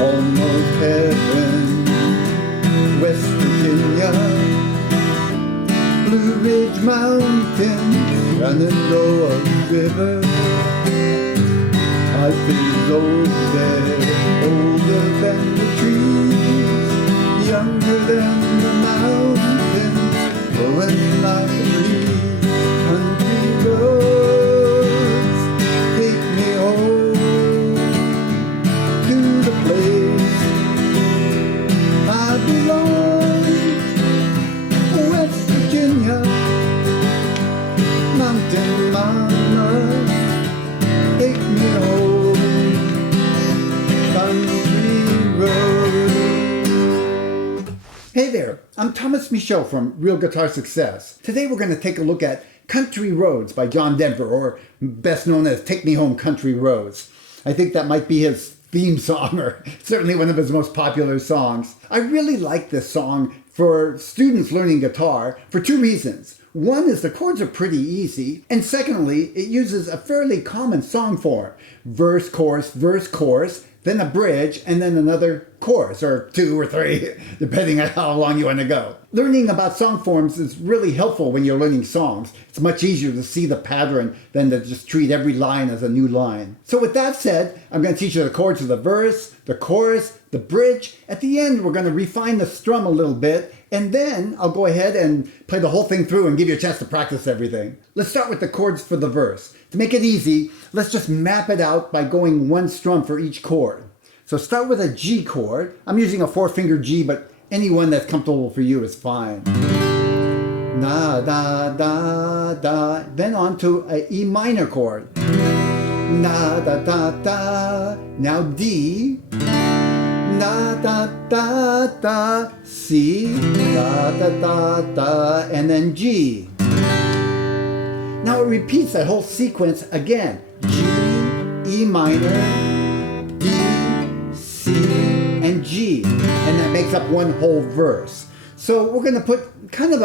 almost heaven, West Virginia, Blue Ridge Mountain, Shenandoah River. I feel old there, older than the trees, younger than the mountains, blowing like a breeze. Country roads take me home to the place I belong. West Virginia, mountain mama, take me home, country road. Hey there, I'm Tomas Michaud from Real Guitar Success. Today we're going to take a look at Country Roads by John Denver, or best known as Take Me Home Country Roads. I think that might be his theme song, or certainly one of his most popular songs. I really like this song for students learning guitar for two reasons. One is the chords are pretty easy, and secondly, it uses a fairly common song form. Verse, chorus, then a bridge, and then another chorus, or two or three, depending on how long you want to go. Learning about song forms is really helpful when you're learning songs. It's much easier to see the pattern than to just treat every line as a new line. So with that said, I'm going to teach you the chords of the verse, the chorus, the bridge. At the end, we're going to refine the strum a little bit, and then I'll go ahead and play the whole thing through and give you a chance to practice everything. Let's start with the chords for the verse. To make it easy, let's just map it out by going one strum for each chord. So start with a G chord. I'm using a 4-finger G, but any one that's comfortable for you is fine. Na, da, da, da. Then on to a E minor chord. Na, da, da, da. Now D. Na, da, da, da. C. Da, da, da, da. And then G. Now it repeats that whole sequence again. G, E minor, D, C, and G. And that makes up one whole verse. So we're going to put kind of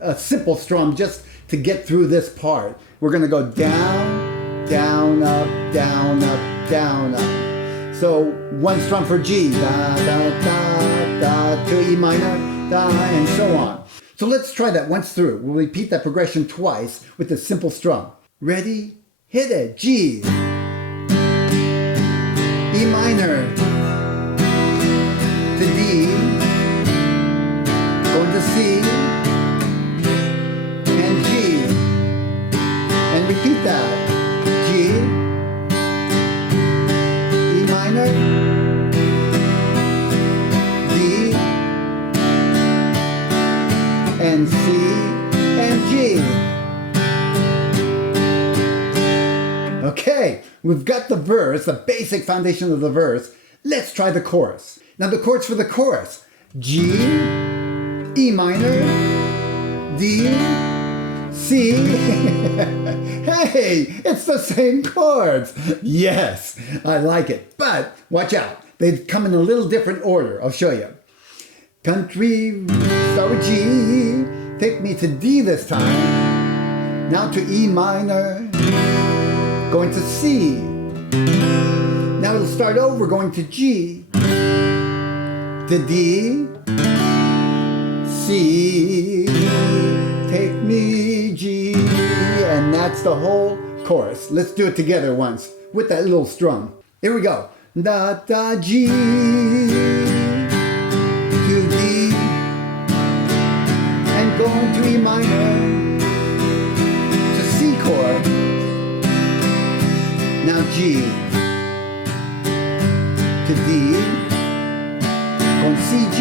a simple strum just to get through this part. We're going to go down, down, up, down, up, down, up. So one strum for G, da, da, da, da, to E minor, da, and so on. So let's try that once through. We'll repeat that progression twice with a simple strum. Ready? Hit it. G. E minor. To D. Going to C. And G. And repeat that. G. E minor. And C, and G. Okay, we've got the verse, the basic foundation of the verse. Let's try the chorus. Now the chords for the chorus. G, E minor, D, C. Hey, it's the same chords. Yes, I like it. But watch out, they come in a little different order. I'll show you. Country, start with G, take me to D this time, now to E minor, going to C, now it'll start over going to G, to D, C, take me G, and that's the whole chorus. Let's do it together once with that little strum. Here we go. Da, da, G. Going to E minor, to C chord, now G, to D, going to C, G,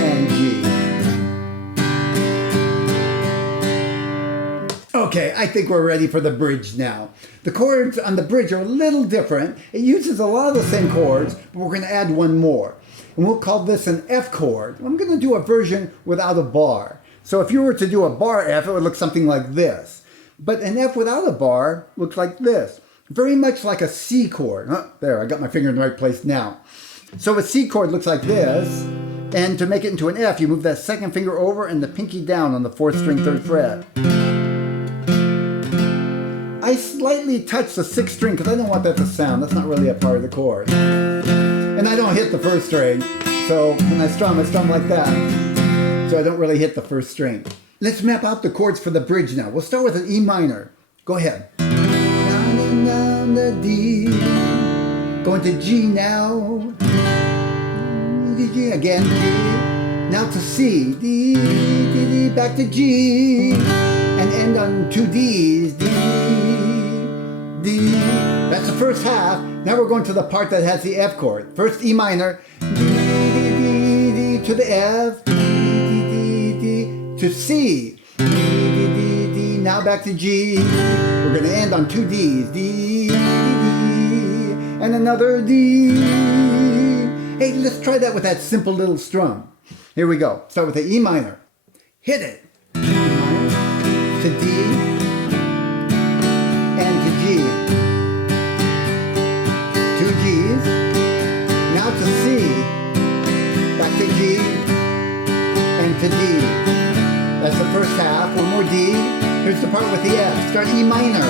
and G. Okay, I think we're ready for the bridge now. The chords on the bridge are a little different. It uses a lot of the same chords, but we're going to add one more. And we'll call this an F chord. I'm going to do a version without a bar. So if you were to do a bar F, it would look something like this. But an F without a bar looks like this. Very much like a C chord. Oh, there, I got my finger in the right place now. So a C chord looks like this. And to make it into an F, you move that second finger over and the pinky down on the 4th string, 3rd fret. I slightly touch the 6th string because I don't want that to sound. That's not really a part of the chord. And I don't hit the 1st string. So when I strum like that. So I don't really hit the 1st string. Let's map out the chords for the bridge now. We'll start with an E minor. Go ahead. Down and down the D. Going to G now. G again. G. Now to C. D, D, D, back to G. And end on 2 Ds. D, D. That's the first half. Now we're going to the part that has the F chord. First E minor. D, D, D, D to the F. D, D, D, D to C. D, D, D, D. Now back to G. We're going to end on 2 Ds. D, D, D. And another D. Hey, let's try that with that simple little strum. Here we go. Start with the E minor. Hit it. E minor to D and to G. 2 Gs. Now to C. Back to G and to D. That's the first half. One more D. Here's the part with the F. Start E minor.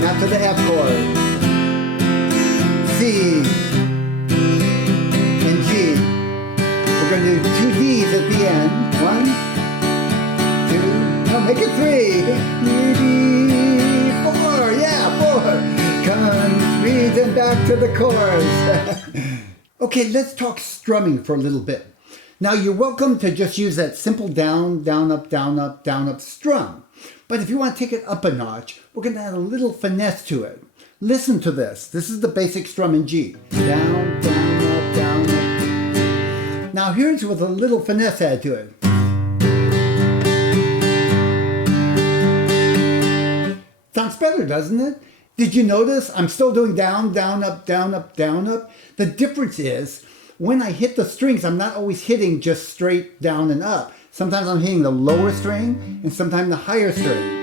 Now to the F chord. C and G. We're going to do 2 Ds at the end. 1, 2, no, make it 3. D, 4, yeah, 4. Countries and back to the chorus. Okay, let's talk strumming for a little bit. Now you're welcome to just use that simple down, down, up, down, up, down, up strum. But if you want to take it up a notch, we're going to add a little finesse to it. Listen to this. This is the basic strum in G. Down, down, up, down, up. Now here's with a little finesse add to it. Sounds better, doesn't it? Did you notice I'm still doing down, down, up, down, up, down, up? The difference is when I hit the strings, I'm not always hitting just straight down and up. Sometimes I'm hitting the lower string and sometimes the higher string.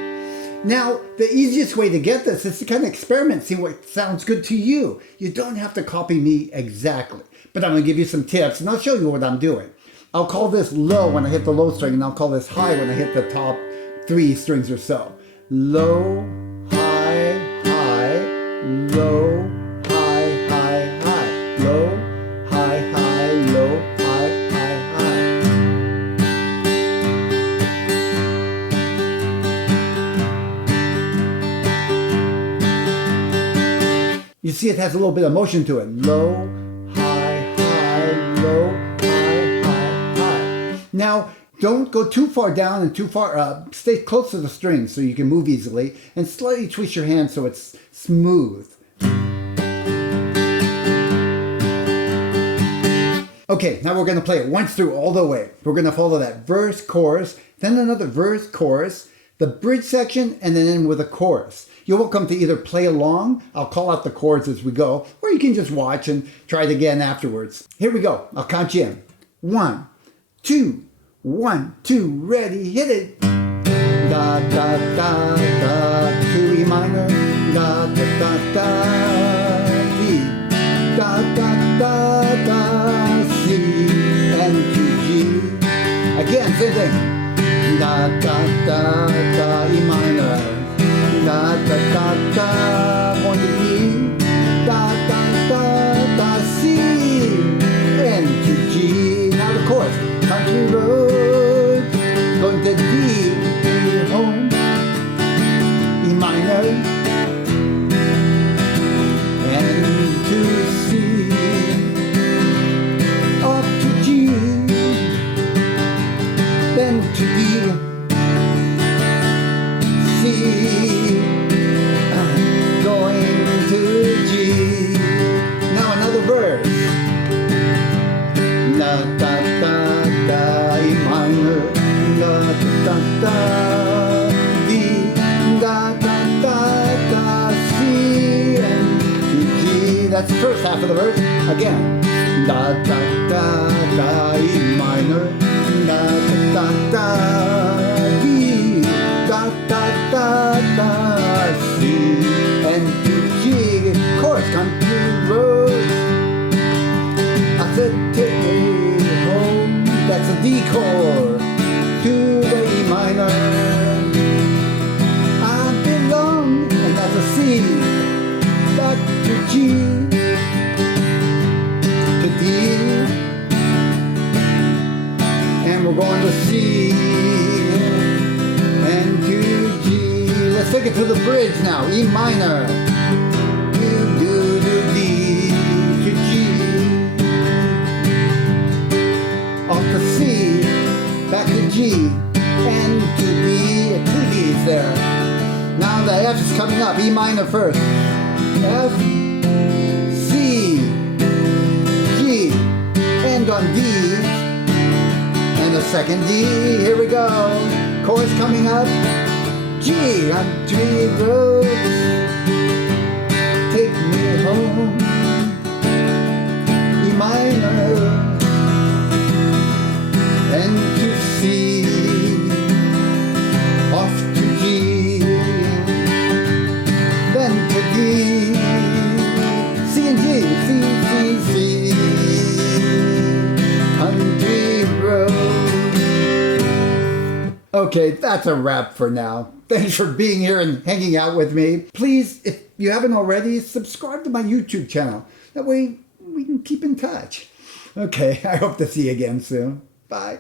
Now, the easiest way to get this is to kind of experiment, see what sounds good to you. You don't have to copy me exactly, but I'm going to give you some tips and I'll show you what I'm doing. I'll call this low when I hit the low string and I'll call this high when I hit the top 3 strings or so. Low, high, high, low, high, high, high, low, high, high, low, high, high, high. You see it has a little bit of motion to it. Low, high, high, low, high, high, high. Now, don't go too far down and too far up. Stay close to the string so you can move easily and slightly twist your hand so it's smooth. Okay, now we're going to play it once through all the way. We're going to follow that verse, chorus, then another verse, chorus, the bridge section, and then end with a chorus. You're welcome to either play along, I'll call out the chords as we go, or you can just watch and try it again afterwards. Here we go. I'll count you in. 1, 2, 1, 2, ready, hit it. Da, da, da, da, 2 E minor, da, da, da, da, D, da, da, da, da, C, and 2 G. Again, same thing. Da, da, da, da, E minor, da, da, da, da, 1 to E, da, da, da, da, C, and 2 G. Now the chorus. Country road, going to D, home, E minor, and to C, up to G, then to D, C, going to G. Now another verse. Da, da, da, da, E minor, da, da, da, D, da, da, da, da, C, and to G. That's the first half of the verse. Again. Da, da, da, da, E minor, da, da, da, da, D, da, da, da, da, C, and to G. Chorus, country road. I said, take me home. That's a D chord to the E minor. I belong to D, and we're going to C and to G. Let's take it to the bridge now. E minor, do D to G, off to C, back to G, and to D, two Ds there. Now the F is coming up, E minor first. F, C, G, end on D, and a second D, here we go. Chords coming up, G, country roads, take me home, E minor, and to C, off to G, then to D, C and G, C, country road. Okay, that's a wrap for now. Thanks for being here and hanging out with me. Please, if you haven't already, subscribe to my YouTube channel. That way we can keep in touch. Okay, I hope to see you again soon. Bye.